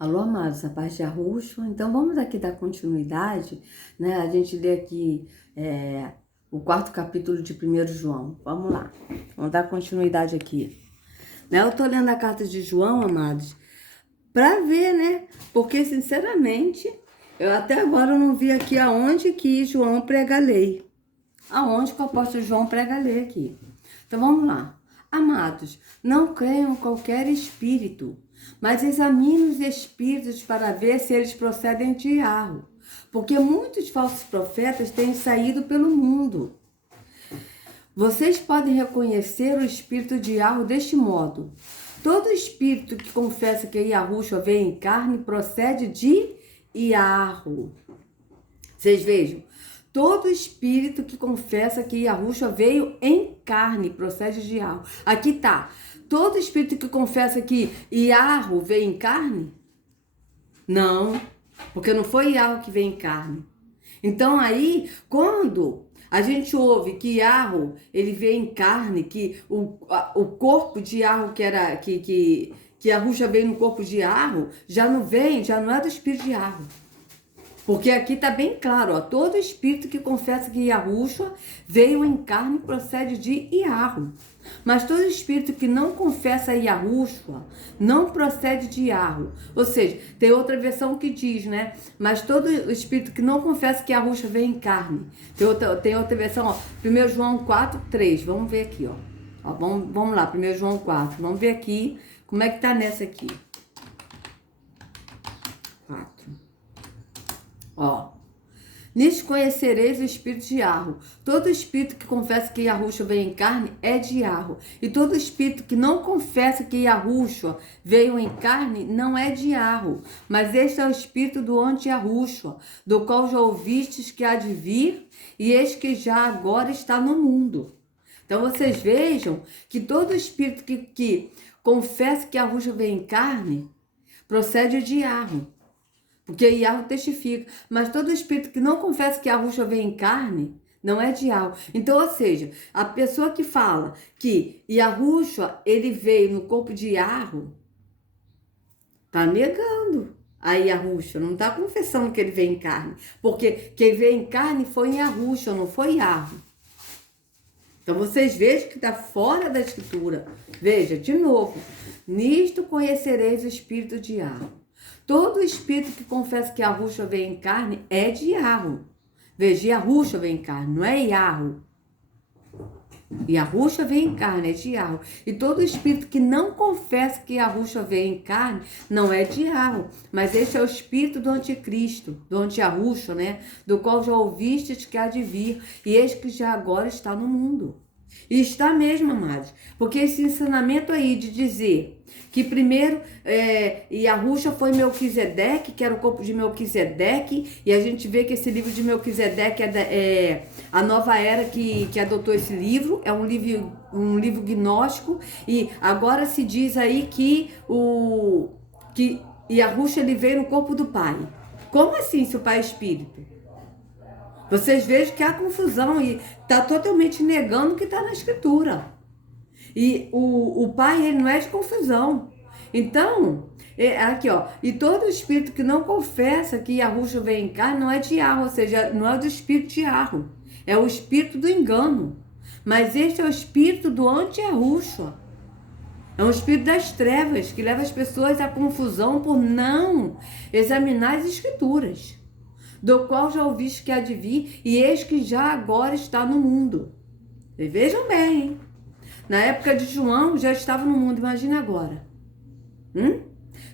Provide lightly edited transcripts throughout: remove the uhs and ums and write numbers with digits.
Alô, amados, a paz de Arruxo. Então, vamos aqui dar continuidade, né? A gente lê aqui o quarto capítulo de 1 João. Vamos lá, vamos dar continuidade aqui. Né? Eu tô lendo a carta de João, amados, para ver, né? Porque, sinceramente, eu até agora não vi aqui aonde que João prega a lei. Aonde que o apóstolo João prega a lei aqui. Então, vamos lá. Amados, não creiam em qualquer espírito, mas examine os espíritos para ver se eles procedem de Yahweh, porque muitos falsos profetas têm saído pelo mundo. Vocês podem reconhecer o espírito de Yahweh deste modo. Todo espírito que confessa que Yahushua veio em carne procede de Yahweh. Vocês vejam, todo espírito que confessa que Yahushua veio em carne procede de Yahweh. Aqui tá. Todo espírito que confessa que Yahweh veio em carne? Não, porque não foi Yahweh que veio em carne. Então aí, quando a gente ouve que Yahweh, ele veio em carne, que o corpo de Yahweh que Yahushua veio no corpo de Yahweh, já não é do espírito de Yahweh. Porque aqui está bem claro, ó, todo espírito que confessa que Yahushua veio em carne procede de Yahweh. Mas todo espírito que não confessa Yahushua não procede de Yahweh. Ou seja, tem outra versão que diz, né? Mas todo espírito que não confessa que Yahushua veio em carne. Tem outra versão, ó, 1 João 4:3. Vamos ver aqui, ó vamos lá, 1 João 4. Vamos ver aqui como é que tá nessa aqui. 4. Ó, nisso conhecereis o espírito de Yahweh. Todo espírito que confessa que Yahushua veio em carne é de Yahweh. E todo espírito que não confessa que Yahushua veio em carne não é de Yahweh. Mas este é o espírito do anti-Yahushua, do qual já ouvistes que há de vir, e este que já agora está no mundo. Então vocês vejam que todo espírito que confessa que Yahushua veio em carne procede de Yahweh. Porque Yahweh testifica. Mas todo espírito que não confessa que Yahushua veio em carne, não é de Yahweh. Então, ou seja, a pessoa que fala que Yahushua, ele veio no corpo de Yahweh, tá negando a Yahushua, não tá confessando que ele veio em carne. Porque quem veio em carne foi Yahushua, não foi Yahweh. Então, vocês vejam que está fora da escritura. Veja, de novo. Nisto conhecereis o espírito de Yahweh. Todo espírito que confessa que Yahushua veio em carne é de Yahweh. Veja, Yahushua veio em carne, não é Yahweh. Yahushua veio em carne, é de Yahweh. E todo espírito que não confessa que Yahushua veio em carne, não é de Yahweh. Mas esse é o espírito do anticristo, do anti-Yahushua, né? Do qual já ouvistes que há de vir. E eis que já agora está no mundo. E está mesmo, amados. Porque esse ensinamento aí de dizer que primeiro Yahushua foi Melquisedeque, que era o corpo de Melquisedeque, e a gente vê que esse livro de Melquisedeque é a nova era que adotou esse livro, é um livro gnóstico, e agora se diz aí que Yahushua ele veio no corpo do Pai. Como assim, se o Pai é Espírito? Vocês vejam que há confusão e está totalmente negando o que está na escritura. E o Pai, ele não é de confusão. Então, aqui ó, e todo espírito que não confessa que Yahushua veio em carne não é de Yahweh, ou seja, não é do espírito de Yahweh, é o espírito do engano. Mas este é o espírito do anti-Yahushua. É um espírito das trevas que leva as pessoas à confusão por não examinar as escrituras. Do qual já ouviste que há de vir, e eis que já agora está no mundo. E vejam bem, hein? Na época de João já estava no mundo, imagina agora.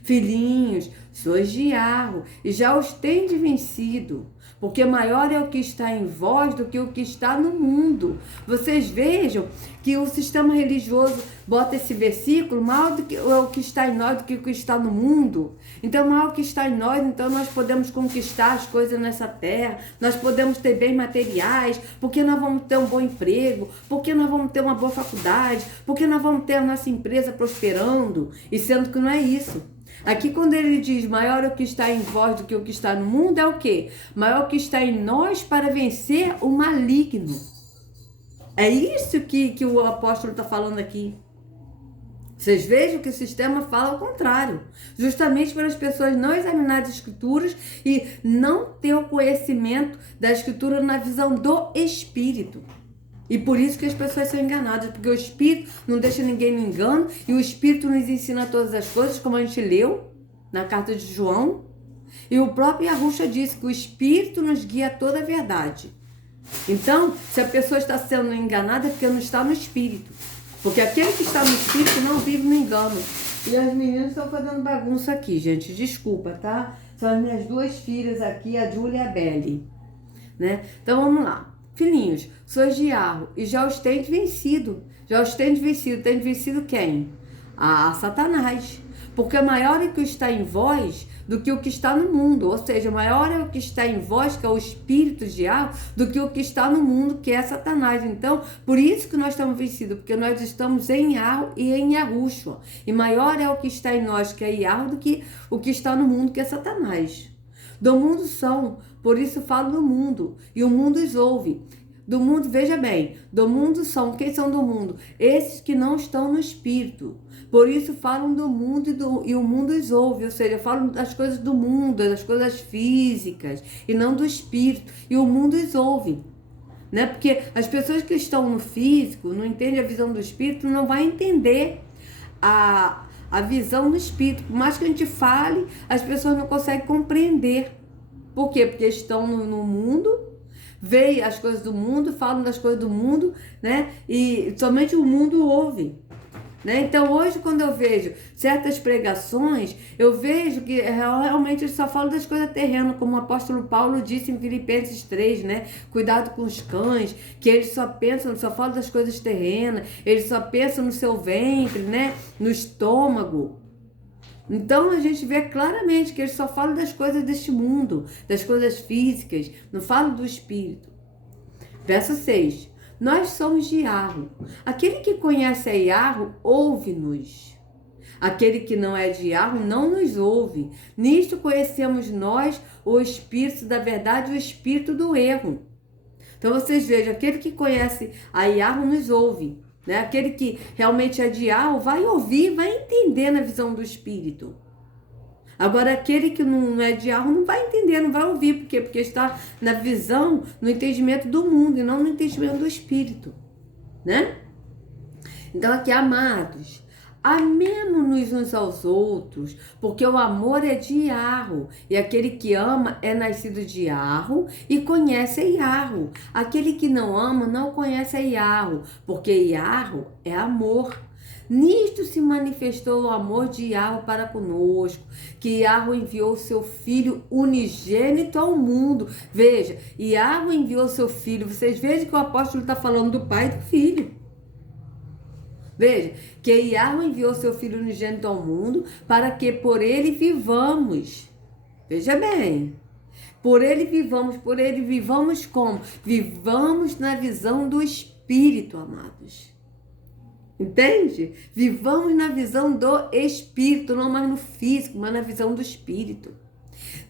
Filhinhos, sois de Yahweh, e já os tendes vencido, porque maior é o que está em vós do que o que está no mundo. Vocês vejam que o sistema religioso bota esse versículo, maior do que o que está em nós do que o que está no mundo. Então, maior o que está em nós, então nós podemos conquistar as coisas nessa terra, nós podemos ter bens materiais, porque nós vamos ter um bom emprego, porque nós vamos ter uma boa faculdade, porque nós vamos ter a nossa empresa prosperando, e sendo que não é isso. Aqui quando ele diz maior é o que está em vós do que o que está no mundo, é o quê? Maior o que está em nós para vencer o maligno. É isso que o apóstolo está falando aqui. Vocês vejam que o sistema fala ao contrário, justamente para as pessoas não examinarem as escrituras e não ter o conhecimento da escritura na visão do Espírito. E por isso que as pessoas são enganadas, porque o Espírito não deixa ninguém no engano e o Espírito nos ensina todas as coisas, como a gente leu na carta de João. E o próprio Yahusha disse que o Espírito nos guia a toda a verdade. Então, se a pessoa está sendo enganada é porque não está no Espírito. Porque aquele que está no Espírito não vive no engano. E as meninas estão fazendo bagunça aqui, gente. Desculpa, tá? São as minhas duas filhas aqui, a Júlia e a Belle. Né? Então, vamos lá. Filhinhos, sois de Arro e já os tendes vencido. Já os tendes vencido. Tendes vencido quem? A Satanás. Porque maior é o que está em vós do que o que está no mundo. Ou seja, maior é o que está em vós, que é o espírito de Arro, do que o que está no mundo, que é Satanás. Então, por isso que nós estamos vencidos, porque nós estamos em Arro e em Yahushua. E maior é o que está em nós, que é Yarro, do que o que está no mundo, que é Satanás. Do mundo são, por isso falo do mundo, e o mundo os ouve. Do mundo, veja bem, do mundo são, quem são do mundo? Esses que não estão no Espírito. Por isso falam do mundo e o mundo os ouve, ou seja, falam das coisas do mundo, das coisas físicas, e não do Espírito, e o mundo os ouve. Né? Porque as pessoas que estão no físico, não entendem a visão do Espírito, não vai entender a visão do Espírito. Por mais que a gente fale, as pessoas não conseguem compreender. Por quê? Porque estão no mundo, veem as coisas do mundo, falam das coisas do mundo, né? E somente o mundo ouve. Né? Então hoje quando eu vejo certas pregações, eu vejo que realmente eles só falam das coisas terrenas, como o apóstolo Paulo disse em Filipenses 3, né? Cuidado com os cães, que eles só falam das coisas terrenas, eles só pensam no seu ventre, né? No estômago. Então a gente vê claramente que eles só falam das coisas deste mundo, das coisas físicas, não falam do espírito. Verso 6. Nós somos de Yarro. Aquele que conhece a Yarro, ouve-nos. Aquele que não é de Yarro, não nos ouve. Nisto conhecemos nós o espírito da verdade e o espírito do erro. Então vocês vejam, aquele que conhece a Yarro nos ouve. Né? Aquele que realmente é de Yarro vai ouvir, vai entender na visão do espírito. Agora, aquele que não é de Yarro não vai entender, não vai ouvir. Por quê? Porque está na visão, no entendimento do mundo e não no entendimento do espírito. Né? Então, aqui, amados, amemo-nos uns aos outros, porque o amor é de Yarro. E aquele que ama é nascido de Yarro e conhece a Yarro. Aquele que não ama não conhece a Yarro, porque Yarro é amor. Nisto se manifestou o amor de Yarro para conosco, que Yarro enviou seu Filho unigênito ao mundo. Veja, Yarro enviou seu Filho. Vocês vejam que o apóstolo está falando do Pai e do Filho. Veja, que Yarro enviou seu Filho unigênito ao mundo para que por ele vivamos. Veja bem, por ele vivamos como? Vivamos na visão do Espírito, amados. Entende? Vivamos na visão do Espírito, não mais no físico, mas na visão do Espírito.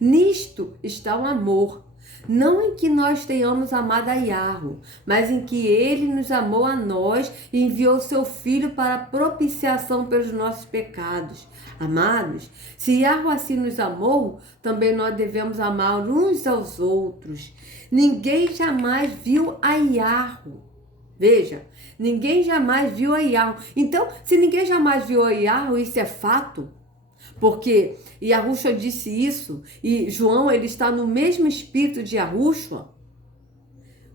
Nisto está o amor. Não em que nós tenhamos amado a Yarro, mas em que ele nos amou a nós e enviou seu Filho para a propiciação pelos nossos pecados. Amados, se Yarro assim nos amou, também nós devemos amar uns aos outros. Ninguém jamais viu a Yarro. Veja, ninguém jamais viu a Yarro. Então, se ninguém jamais viu a Yarro, isso é fato. Porque Yahushua disse isso e João ele está no mesmo espírito de Yahushua.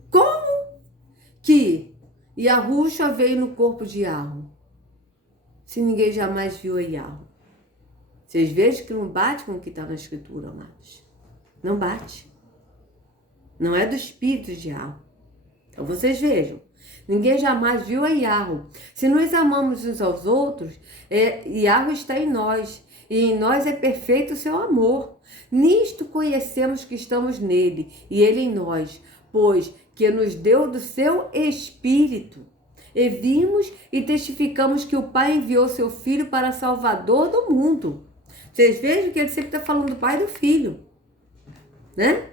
Como que Yahushua veio no corpo de Yarro? Se ninguém jamais viu a Yarro. Vocês vejam que não bate com o que está na escritura, amados. Não bate. Não é do espírito de Yarro. Então vocês vejam. Ninguém jamais viu a Yarro. Se nós amamos uns aos outros, Yarro está em nós. E em nós é perfeito o seu amor. Nisto conhecemos que estamos nele, e ele em nós, pois que nos deu do seu Espírito. E vimos e testificamos que o Pai enviou seu Filho para Salvador do mundo. Vocês vejam que ele sempre está falando do Pai e do Filho. Né?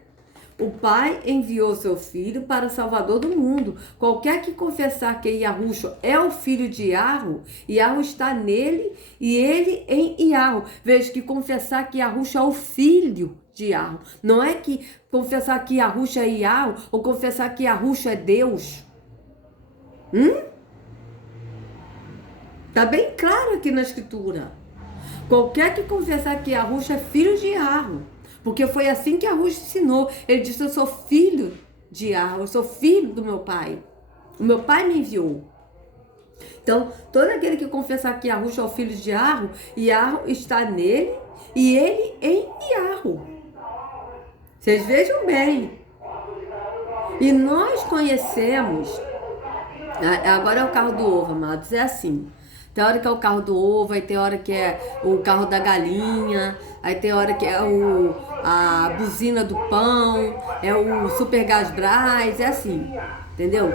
o Pai enviou seu Filho para o Salvador do mundo. Qualquer que confessar que Yahushua é o filho de Yahweh, Yahweh está nele e ele em Yahweh. Veja que confessar que Yahushua é o filho de Yahweh. Não é que confessar que Yahushua é Yahweh ou confessar que Yahushua é Deus. Tá bem claro aqui na Escritura. Qualquer que confessar que Yahushua é filho de Yahweh. Porque foi assim que Yahushua ensinou. Ele disse, eu sou filho de Yahweh, eu sou filho do meu pai. O meu pai me enviou. Então, todo aquele que confessar que Yahushua é o filho de Yahweh, Yahweh está nele e ele em Yahweh. Vocês vejam bem. E nós conhecemos, agora é o carro do ovo, amados, é assim. Tem hora que é o carro do ovo, aí tem hora que é o carro da galinha, aí tem hora que é a buzina do pão, é o super gás Brás, é assim, entendeu?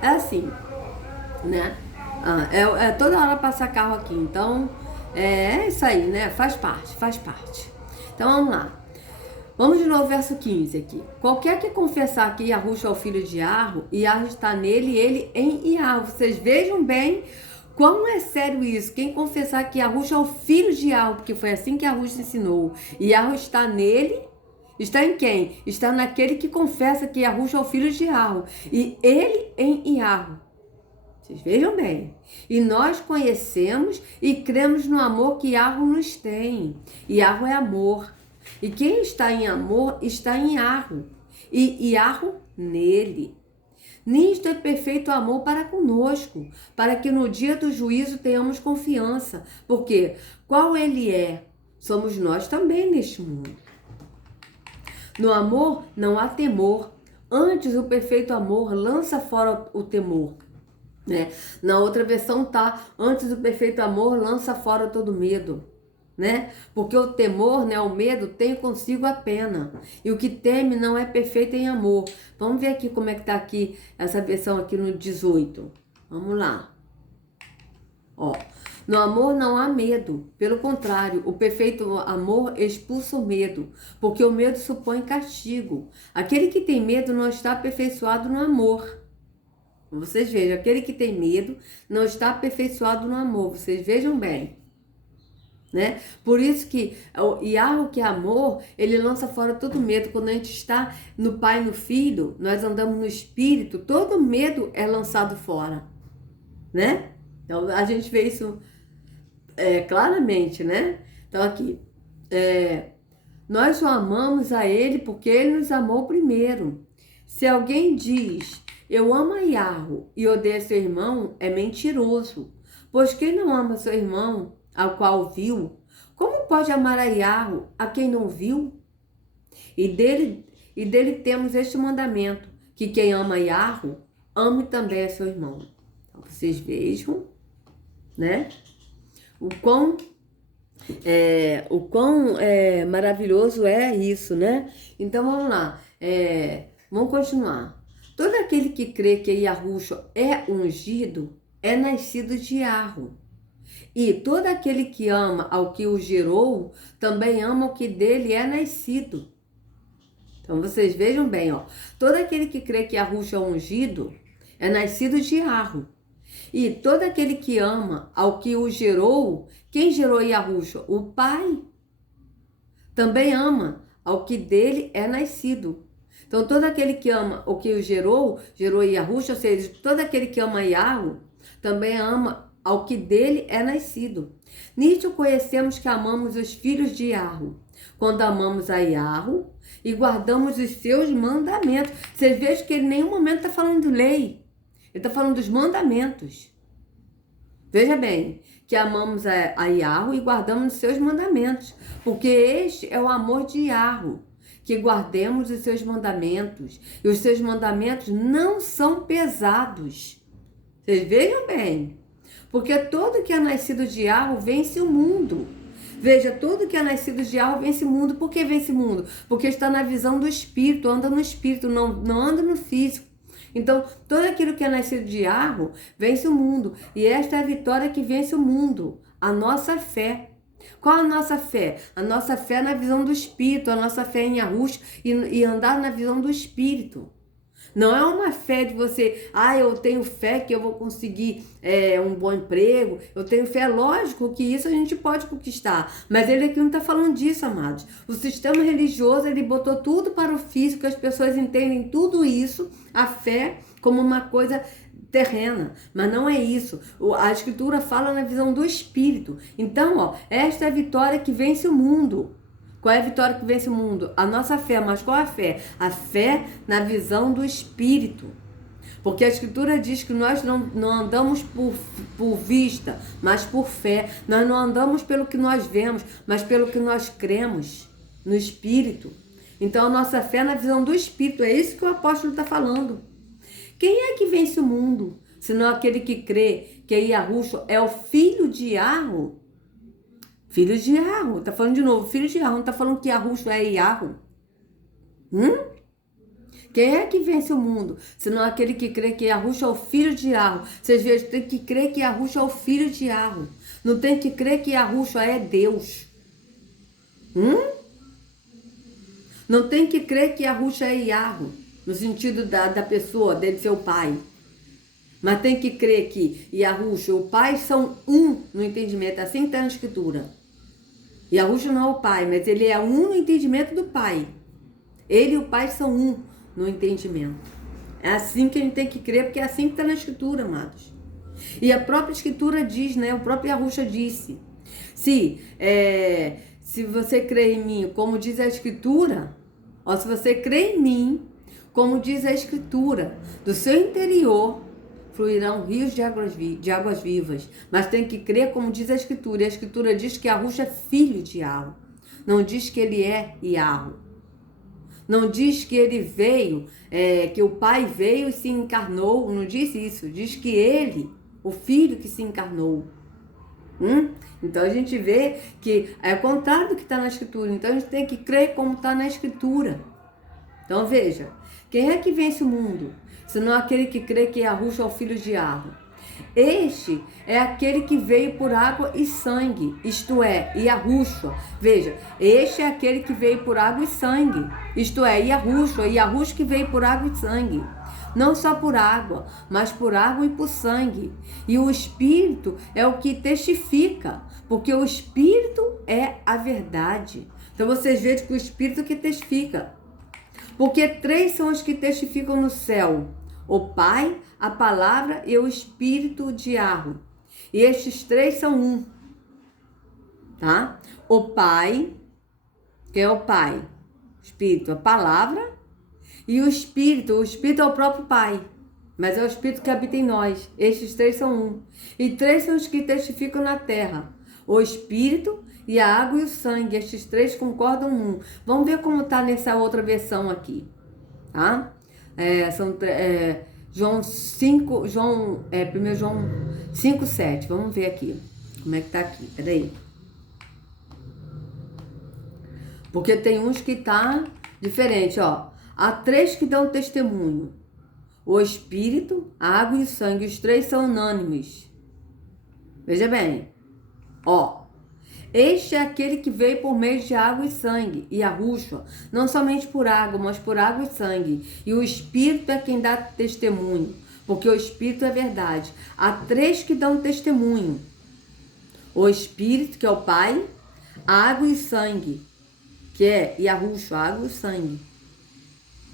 É assim, né? É toda hora passar carro aqui, então é isso aí, né? Faz parte, faz parte. Então vamos lá. Vamos de novo, verso 15 aqui. Qualquer que confessar que Yahushua é o filho de Yahweh, Yahweh está nele e ele em Yahweh. Vocês vejam bem como é sério isso. Quem confessar que Yahushua é o filho de Yahweh, porque foi assim que Yahushua ensinou, e Yahweh está nele, está em quem? Está naquele que confessa que Yahushua é o filho de Yahweh, e ele em Yahweh. Vocês vejam bem. E nós conhecemos e cremos no amor que Yahweh nos tem. Yahweh é amor. E quem está em amor está em Yahweh. E Yahweh nele. Nisto é perfeito amor para conosco, para que no dia do juízo tenhamos confiança. Porque qual ele é, somos nós também neste mundo. No amor não há temor. Antes o perfeito amor lança fora o temor. Né? Na outra versão tá, antes o perfeito amor lança fora todo medo. Né? Porque o temor, né, o medo tem consigo a pena. E o que teme não é perfeito em amor. Vamos ver aqui como é que tá aqui essa versão aqui no 18. Vamos lá. Ó, no amor não há medo. Pelo contrário, o perfeito amor expulsa o medo, porque o medo supõe castigo. Aquele que tem medo não está aperfeiçoado no amor. Vocês vejam, aquele que tem medo não está aperfeiçoado no amor. Vocês vejam bem. Né? Por isso que o Yahweh, que é amor, ele lança fora todo medo. Quando a gente está no Pai e no Filho, nós andamos no Espírito, todo medo é lançado fora, né? Então a gente vê isso claramente, né? Então aqui, nós só amamos a Ele porque Ele nos amou primeiro. Se alguém diz, eu amo a Yahweh e odeia seu irmão, é mentiroso. Pois quem não ama seu irmão, ao qual viu, como pode amar a Yahweh, a quem não viu? E dele temos este mandamento, que quem ama a Yahweh, ame também a seu irmão. Então, vocês vejam, né? O quão maravilhoso é isso, né? Então, vamos lá. Vamos continuar. Todo aquele que crê que Yahushua é ungido, é nascido de Yahweh. E todo aquele que ama ao que o gerou, também ama o que dele é nascido. Então vocês vejam bem, ó. Todo aquele que crê que Yahushua é ungido, é nascido de Yahweh. E todo aquele que ama ao que o gerou, quem gerou Yahushua? O Pai. Também ama ao que dele é nascido. Então todo aquele que ama o que o gerou Yahushua, ou seja, todo aquele que ama Yahweh, também ama ao que dele é nascido. Nisto conhecemos que amamos os filhos de Yahweh, quando amamos a Yahweh e guardamos os seus mandamentos. Vocês vejam que ele em nenhum momento está falando de lei, ele está falando dos mandamentos. Veja bem, que amamos a Yahweh e guardamos os seus mandamentos, porque este é o amor de Yahweh, que guardemos os seus mandamentos, e os seus mandamentos não são pesados. Vocês vejam bem. Porque todo que é nascido de Yahweh vence o mundo. Veja, todo que é nascido de Yahweh vence o mundo. Por que vence o mundo? Porque está na visão do Espírito, anda no Espírito, não anda no físico. Então, todo aquilo que é nascido de Yahweh vence o mundo. E esta é a vitória que vence o mundo, a nossa fé. Qual a nossa fé? A nossa fé é na visão do Espírito, a nossa fé é em Yahushua e andar na visão do Espírito. Não é uma fé de você, eu tenho fé que eu vou conseguir um bom emprego, eu tenho fé, lógico que isso a gente pode conquistar, mas ele aqui não está falando disso, amados. O sistema religioso, ele botou tudo para o físico, as pessoas entendem tudo isso, a fé, como uma coisa terrena, mas não é isso. A Escritura fala na visão do Espírito. Então, esta é a vitória que vence o mundo. Qual é a vitória que vence o mundo? A nossa fé. Mas qual é a fé? A fé na visão do Espírito. Porque a Escritura diz que nós não andamos por vista, mas por fé. Nós não andamos pelo que nós vemos, mas pelo que nós cremos no Espírito. Então a nossa fé é na visão do Espírito. É isso que o apóstolo está falando. Quem é que vence o mundo? Senão aquele que crê que Yahushua é o filho de Yahweh. Filho de Yahweh, tá falando de novo, filho de Yahweh, não tá falando que Yahushua é Yahweh. Quem é que vence o mundo? Senão aquele que crê que Yahushua é o filho de Yahweh. Vocês veem, tem que crer que Yahushua é o filho de Yahweh. Não tem que crer que Yahushua é Deus. Não tem que crer que Yahushua é Yahweh, no sentido da pessoa, dele ser o pai. Mas tem que crer que Yahushua e o pai são um no entendimento, assim que está na Escritura. Yahushua não é o pai, mas ele é um no entendimento do pai. Ele e o pai são um no entendimento. É assim que a gente tem que crer, porque é assim que está na Escritura, amados. E a própria Escritura diz, né? O próprio Yahushua disse. Se você crê em mim, como diz a Escritura, se você crê em mim, como diz a Escritura, do seu interior fluirão rios de águas vivas. Mas tem que crer como diz a Escritura. E a Escritura diz que Yahushua é filho de Yahweh. Não diz que ele é Yahweh. Não diz que ele veio, que o pai veio e se encarnou. Não diz isso. Diz que ele, o filho que se encarnou. Então a gente vê que é o contrário do que está na Escritura. Então a gente tem que crer como está na Escritura. Então veja, quem é que vence o mundo? Senão aquele que crê que Yahushua é o filho de Yahweh. Este é aquele que veio por água e sangue, isto é, Yahushua. Veja, este é aquele que veio por água e sangue, isto é, Yahushua que veio por água e sangue. Não só por água, mas por água e por sangue. E o Espírito é o que testifica, porque o Espírito é a verdade. Então vocês veem que o Espírito é o que testifica. Porque 3 são os que testificam no céu: o Pai, a Palavra e o Espírito de Yahweh. E estes 3 são um. Tá? O Pai, que é o Pai, o Espírito, a Palavra e o Espírito. O Espírito é o próprio Pai, mas é o Espírito que habita em nós. Estes 3 são um. E 3 são os que testificam na terra: o Espírito e a água e o sangue. Estes 3 concordam um. Vamos ver como está nessa outra versão aqui. Tá? João 5, 1 João 5, 7. Vamos ver aqui. Como é que tá aqui? Peraí. Porque tem uns que tá diferente, Há 3 que dão testemunho: o Espírito, a água e o sangue. Os 3 são unânimes. Veja bem. Este é aquele que veio por meio de água e sangue, e Yahushua, não somente por água, mas por água e sangue. E o Espírito é quem dá testemunho, porque o Espírito é verdade. Há 3 que dão testemunho: o Espírito, que é o Pai, a água e sangue, que é Yahushua, água e sangue.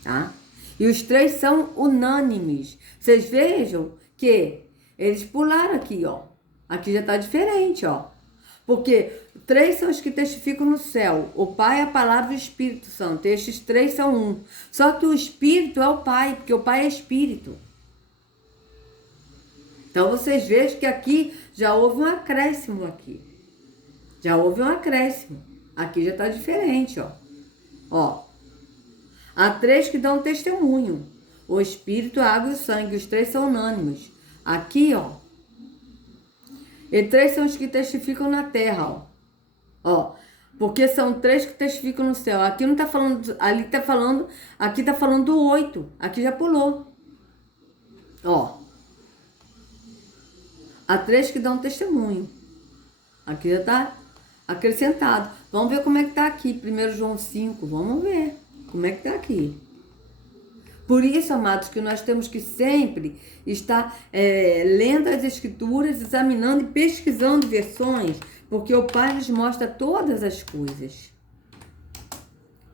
Tá? E os 3 são unânimes. Vocês vejam que eles pularam aqui, Aqui já está diferente, Porque 3 são os que testificam no céu: o Pai, a Palavra e o Espírito Santo. Estes 3 são um. Só que o Espírito é o Pai, porque o Pai é Espírito. Então vocês vejam que aqui já houve um acréscimo aqui. Já houve um acréscimo. Aqui já está diferente, Há 3 que dão testemunho: o Espírito, a água e o sangue. Os 3 são unânimes. Aqui, E 3 são os que testificam na terra, Porque são 3 que testificam no céu. Aqui não tá falando, ali tá falando, aqui tá falando do 8. Aqui já pulou. Há 3 que dão testemunho. Aqui já tá acrescentado. Vamos ver como é que está aqui, 1 João 5, vamos ver como é que está aqui. Por isso, amados, que nós temos que sempre estar lendo as escrituras, examinando e pesquisando versões, porque o Pai nos mostra todas as coisas.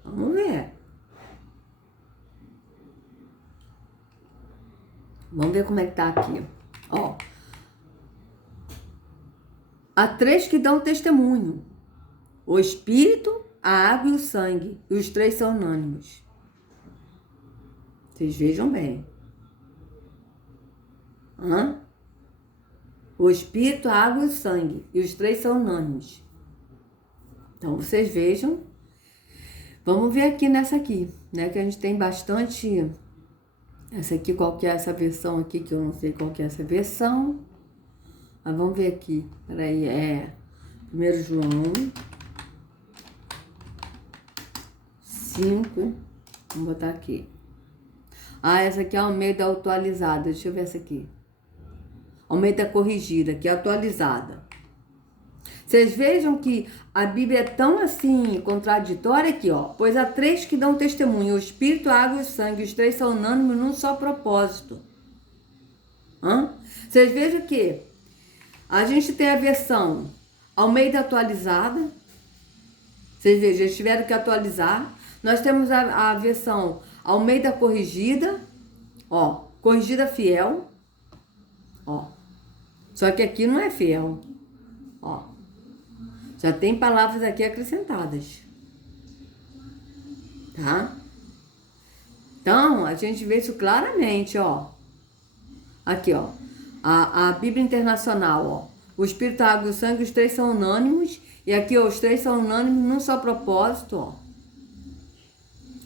Vamos ver. Vamos ver como é que está aqui. Ó. Há 3 que dão testemunho: o Espírito, a água e o sangue. E os 3 são unânimes. Vocês vejam bem. O Espírito, a água e o sangue. E os 3 são unânimes. Então, vocês vejam. Vamos ver aqui nessa aqui, né? Que a gente tem bastante... Essa aqui, qual que é essa versão aqui? Que eu não sei qual que é essa versão. Mas vamos ver aqui. Peraí, 1 João 5. Vamos botar aqui. Essa aqui é a Almeida atualizada. Deixa eu ver essa aqui. Almeida corrigida, que é atualizada. Vocês vejam que a Bíblia é tão assim, contraditória aqui, ó. Pois há 3 que dão testemunho: o Espírito, a água e o sangue. Os 3 são unânimes num só propósito. Vocês vejam que a gente tem a versão Almeida atualizada. Vocês vejam, eles tiveram que atualizar. Nós temos a versão Almeida corrigida, ó, corrigida fiel, ó. Só que aqui não é fiel, ó. Já tem palavras aqui acrescentadas, tá? Então, a gente vê isso claramente, ó. Aqui, ó. A Bíblia Internacional, ó. O Espírito, a água e o sangue, os 3 são unânimes. E aqui, ó, os 3 são unânimes num só propósito, ó.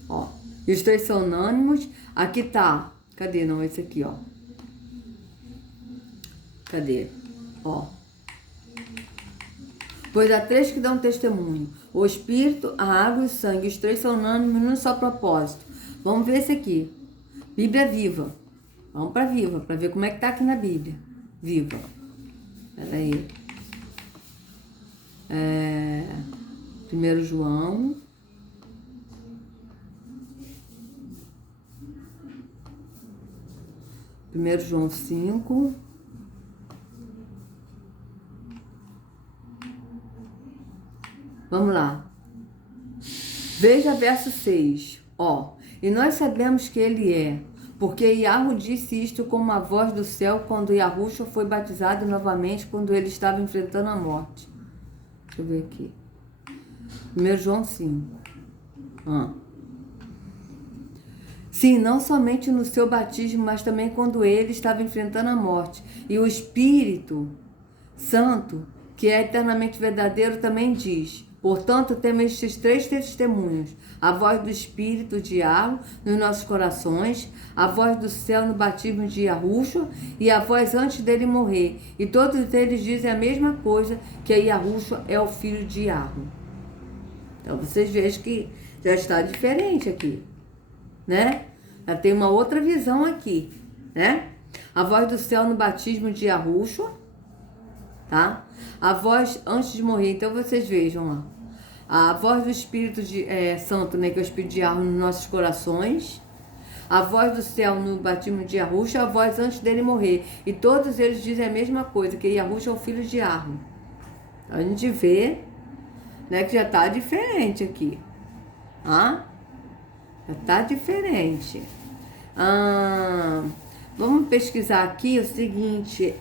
Ó. E os 3 são unânimes. Aqui tá. Cadê? Não, esse aqui, ó. Cadê? Ó. Pois há 3 que dão testemunho: o Espírito, a água e o sangue. Os 3 são unânimes num só propósito. Vamos ver esse aqui. Bíblia Viva. Vamos para Viva, para ver como é que tá aqui na Bíblia. Viva. Peraí. 1 João. Primeiro João 5. Vamos lá. Veja verso 6. Ó. E nós sabemos que ele é, porque Iahu disse isto com uma voz do céu quando Yahushua foi batizado novamente, quando ele estava enfrentando a morte. Deixa eu ver aqui. 1 João 5. Sim, não somente no seu batismo, mas também quando ele estava enfrentando a morte. E o Espírito Santo, que é eternamente verdadeiro, também diz: portanto, temos estes 3 testemunhos: a voz do Espírito de Yahweh nos nossos corações, a voz do céu no batismo de Yahushua e a voz antes dele morrer. E todos eles dizem a mesma coisa, que Yahushua é o filho de Yahweh. Então, vocês vejam que já está diferente aqui, né? Já tem uma outra visão aqui, né? A voz do céu no batismo de Yahushua, tá? A voz antes de morrer. Então, vocês vejam lá. A voz do Espírito Santo, né, que é o Espírito de Yahweh nos nossos corações. A voz do céu no batismo de Yahushua, a voz antes dele morrer. E todos eles dizem a mesma coisa, que Yahushua é o filho de Yahweh. A gente vê, né, que já está diferente aqui. Já está diferente. Vamos pesquisar aqui o seguinte,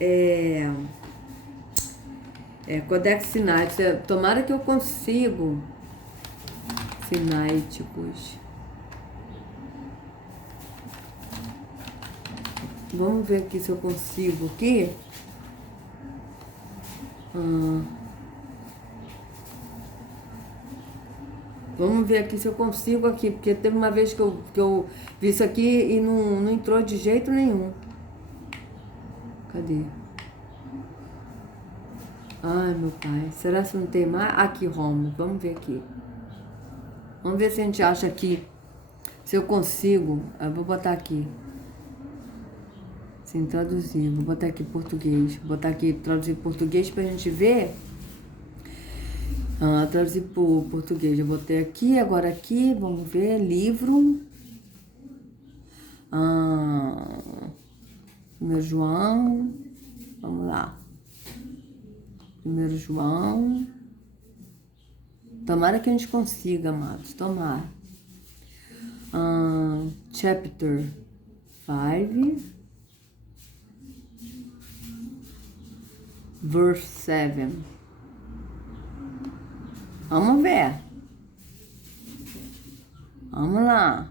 Codex Sináiticos. Tomara que eu consigo. Sináiticos. Vamos ver aqui se eu consigo aqui. Vamos ver aqui se eu consigo aqui, porque teve uma vez que eu vi isso aqui e não entrou de jeito nenhum. Cadê? Ai, meu pai, será que não tem mais? Aqui, Roma, vamos ver aqui. Vamos ver se a gente acha aqui, se eu consigo. Eu vou botar aqui. Sem traduzir, vou botar aqui português. Vou botar aqui traduzir português pra gente ver Traduzir para o português. Eu botei aqui, agora aqui, vamos ver, livro. 1 João, vamos lá. 1 João. Tomara que a gente consiga, amados, tomara. Chapter 5, verse 7. Vamos ver. Vamos lá.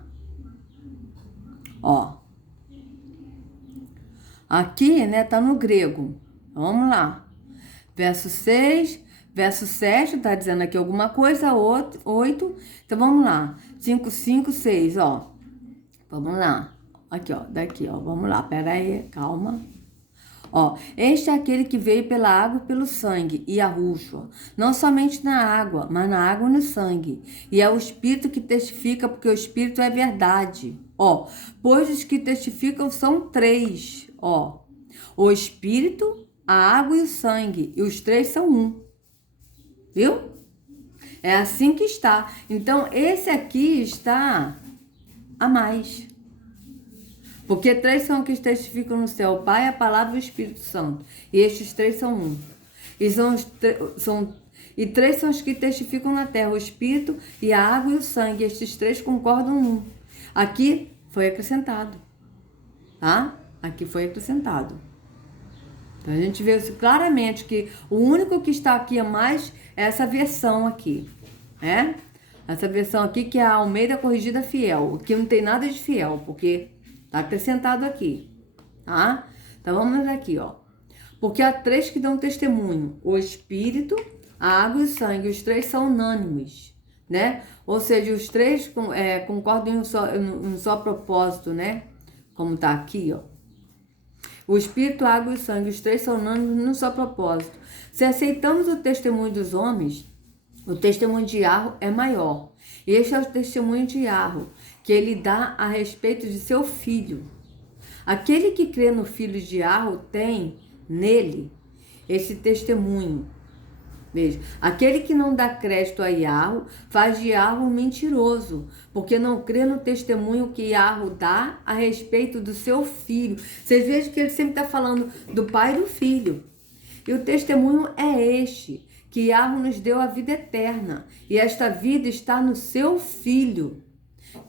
Ó. Aqui, né, tá no grego. Vamos lá. Verso 6, verso 7, tá dizendo aqui alguma coisa, 8. Então, vamos lá. 5, 5, 6, ó. Vamos lá. Aqui, ó, daqui, ó. Vamos lá, pera aí, calma. Ó, este é aquele que veio pela água e pelo sangue, e a Yahusha, não somente na água, mas na água e no sangue. E é o Espírito que testifica, porque o Espírito é verdade. Ó, pois os que testificam são 3, ó. O Espírito, a água e o sangue, e os 3 são um. Viu? É assim que está. Então, esse aqui está a mais. Porque 3 são que testificam no céu, o Pai, a Palavra e o Espírito Santo. E estes 3 são um. E 3 são os que testificam na terra, o Espírito e a água e o sangue. Estes 3 concordam um. Aqui foi acrescentado. Tá? Aqui foi acrescentado. Então a gente vê isso claramente, que o único que está aqui a mais é essa versão aqui. Né? Essa versão aqui que é a Almeida Corrigida Fiel. Que não tem nada de fiel, porque... tá acrescentado aqui, tá? Então, vamos aqui, ó. Porque há 3 que dão testemunho. O Espírito, a água e o sangue. Os 3 são unânimes, né? Ou seja, os 3 concordam em um só propósito, né? Como tá aqui, ó. O Espírito, a água e o sangue. Os 3 são unânimes num só propósito. Se aceitamos o testemunho dos homens, o testemunho de Yahweh é maior. E este é o testemunho de Yahweh, que ele dá a respeito de seu filho. Aquele que crê no filho de Yahweh tem nele esse testemunho. Veja, aquele que não dá crédito a Yahweh faz de Yahweh um mentiroso, porque não crê no testemunho que Yahweh dá a respeito do seu filho. Vocês vejam que ele sempre está falando do pai e do filho. E o testemunho é este, que Yahweh nos deu a vida eterna, e esta vida está no seu filho.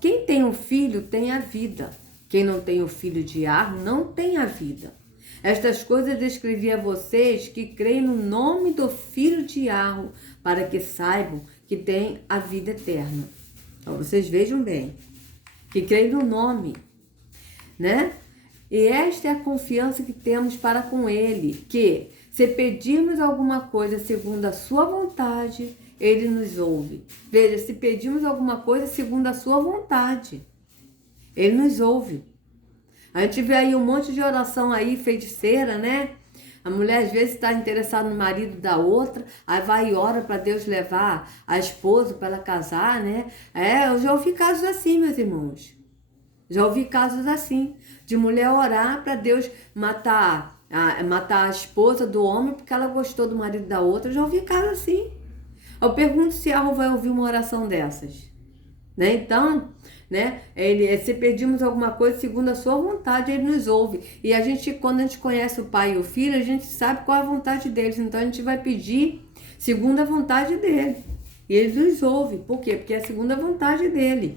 Quem tem o filho tem a vida. Quem não tem o filho de Yahweh não tem a vida. Estas coisas escrevi a vocês que creem no nome do filho de Yahweh, para que saibam que tem a vida eterna. Então, vocês vejam bem, que creem no nome, né? E esta é a confiança que temos para com ele, que se pedirmos alguma coisa segundo a sua vontade, ele nos ouve. Veja, se pedimos alguma coisa segundo a sua vontade, ele nos ouve. A gente vê aí um monte de oração aí, feiticeira, né? A mulher às vezes está interessada no marido da outra, aí vai e ora para Deus levar a esposa para ela casar, né? Eu já ouvi casos assim, meus irmãos. Já ouvi casos assim, de mulher orar para Deus matar a esposa do homem porque ela gostou do marido da outra. Eu já ouvi casos assim. Eu pergunto se Yahweh vai ouvir uma oração dessas, né? Então, né? Se pedimos alguma coisa segundo a sua vontade, ele nos ouve. E a gente, quando a gente conhece o pai e o filho, a gente sabe qual é a vontade deles. Então a gente vai pedir segundo a vontade dele. E ele nos ouve. Por quê? Porque é segundo a vontade dele,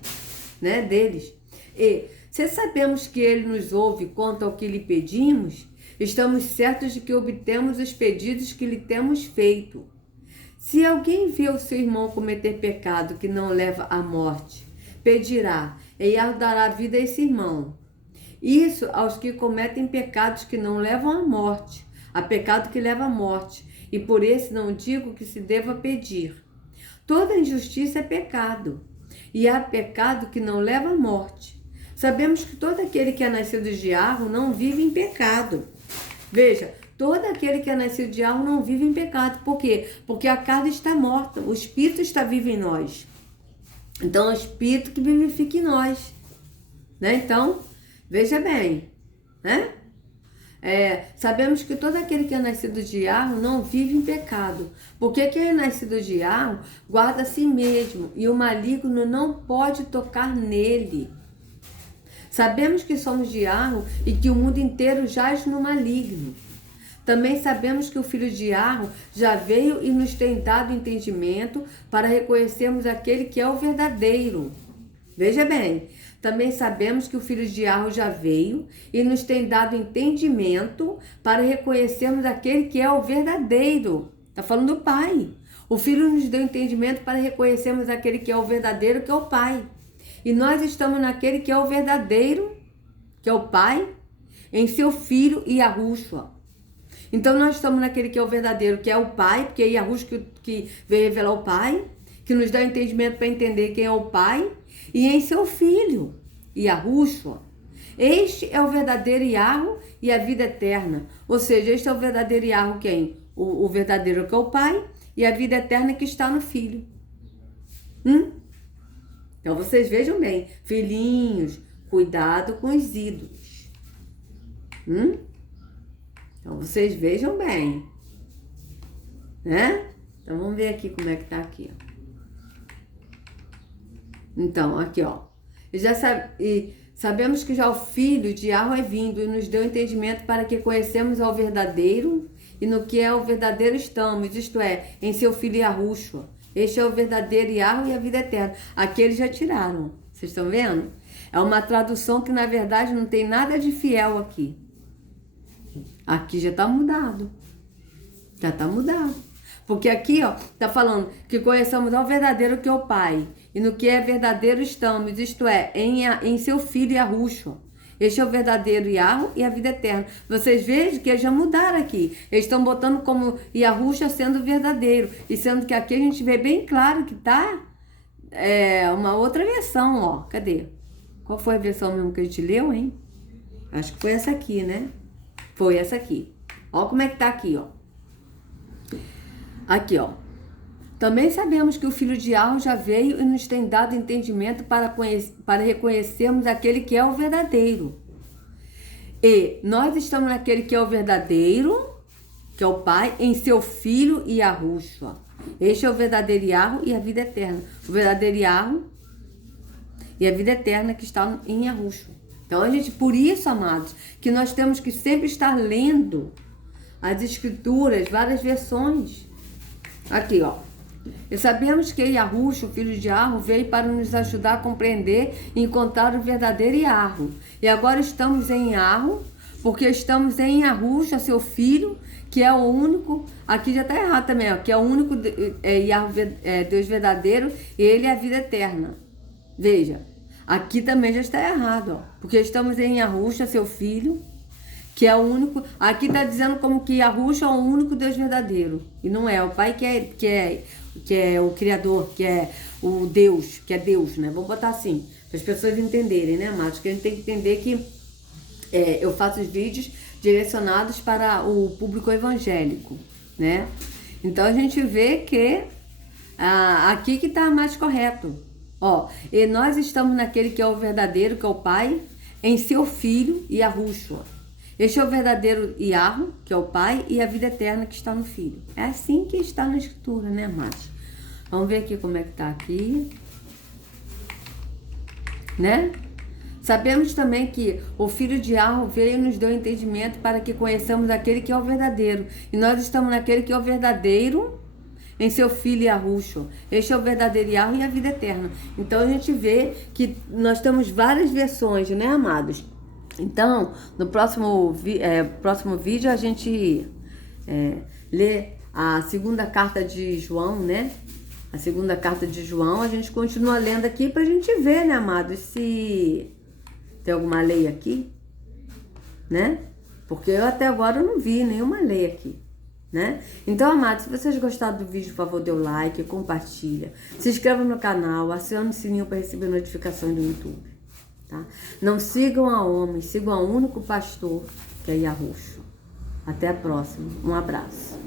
né? Deles. E se sabemos que ele nos ouve quanto ao que lhe pedimos, estamos certos de que obtemos os pedidos que lhe temos feito. Se alguém vê o seu irmão cometer pecado que não leva à morte, pedirá e dará vida a esse irmão. Isso aos que cometem pecados que não levam à morte, a pecado que leva à morte, e por esse não digo que se deva pedir. Toda injustiça é pecado, e há pecado que não leva à morte. Sabemos que todo aquele que é nascido de Yahweh não vive em pecado. Veja, todo aquele que é nascido de Yahweh não vive em pecado. Por quê? Porque a carne está morta, o Espírito está vivo em nós. Então, é o Espírito que vivifica em nós, né? Então, veja bem, né? Sabemos que todo aquele que é nascido de Yahweh não vive em pecado, porque quem é nascido de Yahweh guarda a si mesmo, e o maligno não pode tocar nele. Sabemos que somos de Yahweh e que o mundo inteiro jaz no maligno. Também sabemos que o Filho de Yahweh já veio e nos tem dado entendimento para reconhecermos aquele que é o verdadeiro. Veja bem, também sabemos que o Filho de Yahweh já veio e nos tem dado entendimento para reconhecermos aquele que é o verdadeiro. Está falando do Pai. O Filho nos deu entendimento para reconhecermos aquele que é o verdadeiro, que é o Pai. E nós estamos naquele que é o verdadeiro, que é o Pai, em seu Filho Yahushua. Então nós estamos naquele que é o verdadeiro, que é o Pai, porque é Yahushua que veio revelar o Pai, que nos dá entendimento para entender quem é o Pai, e em seu Filho, Yahushua. Este é o verdadeiro Yahweh e a vida eterna. Ou seja, este é o verdadeiro Yahweh, quem? O verdadeiro que é o Pai, e a vida eterna que está no Filho. Então vocês vejam bem, filhinhos, cuidado com os ídolos. Então vocês vejam bem, né? Então vamos ver aqui como é que tá aqui, ó. Então, aqui, ó. Sabemos que já o Filho de Yahweh é vindo e nos deu entendimento para que conhecemos ao verdadeiro e no que é o verdadeiro estamos, isto é, em seu Filho Yahushua. Este é o verdadeiro Yahweh e a vida eterna. Aqui eles já tiraram, vocês estão vendo? É uma tradução que na verdade não tem nada de fiel aqui. Aqui já está mudado. Já está mudado. Porque aqui, ó, está falando que conheçamos ao verdadeiro que é o Pai. E no que é verdadeiro estamos, isto é, em seu Filho Yahushua. Este é o verdadeiro Yahweh e a vida eterna. Vocês vejam que eles já mudaram aqui. Eles estão botando como Yahushua sendo verdadeiro. E sendo que aqui a gente vê bem claro que tá uma outra versão, ó. Cadê? Qual foi a versão mesmo que a gente leu, hein? Acho que foi essa aqui, né? Foi essa aqui. Ó como é que tá aqui, ó. Aqui, ó. Também sabemos que o Filho de Yahweh já veio e nos tem dado entendimento para reconhecermos aquele que é o verdadeiro. E nós estamos naquele que é o verdadeiro, que é o Pai, em seu Filho Yahushua. Este é o verdadeiro Yahweh e a vida eterna. O verdadeiro Yahweh e a vida eterna que está em Yahushua. Então, por isso, amados, que nós temos que sempre estar lendo as escrituras, várias versões. Aqui, ó. E sabemos que Yahushua, o Filho de Yahweh, veio para nos ajudar a compreender e encontrar o verdadeiro Yahweh. E agora estamos em Yahweh, porque estamos em Yahushua, seu Filho, que é o único, aqui já está errado também, ó, que é o único Yahweh, Deus verdadeiro, e ele é a vida eterna. Veja, aqui também já está errado, ó, porque estamos em Yahushua, seu Filho, que é o único. Aqui está dizendo como que Yahushua é o único Deus verdadeiro. E não é. O Pai que é o Criador, que é o Deus, que é Deus, né? Vamos botar assim, para as pessoas entenderem, né, amados? Que a gente tem que entender que eu faço os vídeos direcionados para o público evangélico, né? Então a gente vê que aqui que está mais correto. Ó, e nós estamos naquele que é o verdadeiro, que é o Pai, em seu Filho Yahushua. Este é o verdadeiro Yahweh, que é o Pai, e a vida eterna que está no Filho. É assim que está na Escritura, né, amados? Vamos ver aqui como é que está aqui. Né? Sabemos também que o Filho de Yahweh veio e nos deu entendimento para que conheçamos aquele que é o verdadeiro. E nós estamos naquele que é o verdadeiro, em seu Filho Yahushua. Este é o verdadeiro Yahweh e a vida eterna. Então a gente vê que nós temos várias versões, né, amados? Então, no próximo vídeo a gente lê a segunda carta de João, né? A segunda carta de João, a gente continua lendo aqui pra gente ver, né, amados, se tem alguma lei aqui, né? Porque eu até agora não vi nenhuma lei aqui, né? Então, amados, se vocês gostaram do vídeo, por favor, dê o like, compartilha, se inscreva no canal, acione o sininho para receber notificações do YouTube. Tá? Não sigam a homem, sigam ao único pastor, que é Yahushua. Até a próxima. Um abraço.